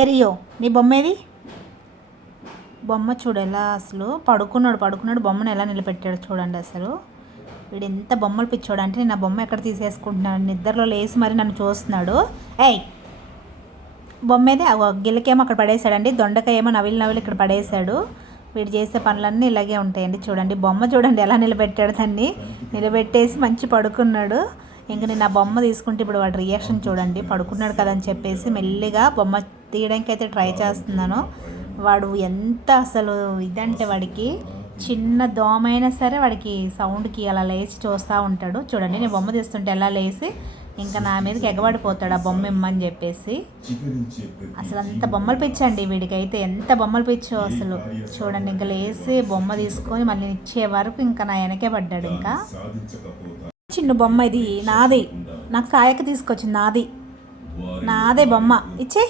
ఏరియో నీ బొమ్మ ఏది? బొమ్మ చూడు ఎలా అసలు పడుకున్నాడు బొమ్మను ఎలా నిలబెట్టాడు చూడండి. అసలు వీడు ఎంత బొమ్మలు పిచ్చోడు అంటే నేను ఆ బొమ్మ ఎక్కడ తీసేసుకుంటున్నాను, నిద్రలో లేచి మరి నన్ను చూస్తున్నాడు. ఏయ్ బొమ్మ ఏది? గిల్లకేమో అక్కడ పడేశాడండి, దొండకాయ ఏమో నవిలి ఇక్కడ పడేశాడు. వీడు చేసే పనులన్నీ ఇలాగే ఉంటాయండి. చూడండి బొమ్మ చూడండి ఎలా నిలబెట్టాడు, దాన్ని నిలబెట్టేసి మంచి పడుకున్నాడు. ఇంక నేను ఆ బొమ్మ తీసుకుంటే ఇప్పుడు వాడి రియాక్షన్ చూడండి. పడుకున్నాడు కదని చెప్పేసి మెల్లిగా బొమ్మ తీయడానికి అయితే ట్రై చేస్తున్నాను. వాడు ఎంత అసలు ఇదంటే వాడికి చిన్న దోమైనా సరే వాడికి సౌండ్కి అలా లేచి చూస్తూ ఉంటాడు. చూడండి నేను బొమ్మ తీస్తుంటే ఎలా లేచి ఇంకా నా మీదకి ఎగబడిపోతాడు ఆ బొమ్మ ఇమ్మని చెప్పేసి. అసలు అంత బొమ్మలు పిచ్చండి వీడికైతే, ఎంత బొమ్మలు పిచ్చో అసలు. చూడండి ఇంకా లేచి బొమ్మ తీసుకొని మళ్ళీ ఇచ్చే వరకు ఇంకా నా వెనకే పడ్డాడు. ఇంకా చిన్న బొమ్మ ఇది నాది, నాకు సాయక తీసుకొచ్చింది, నాదే బొమ్మ ఇచ్చే.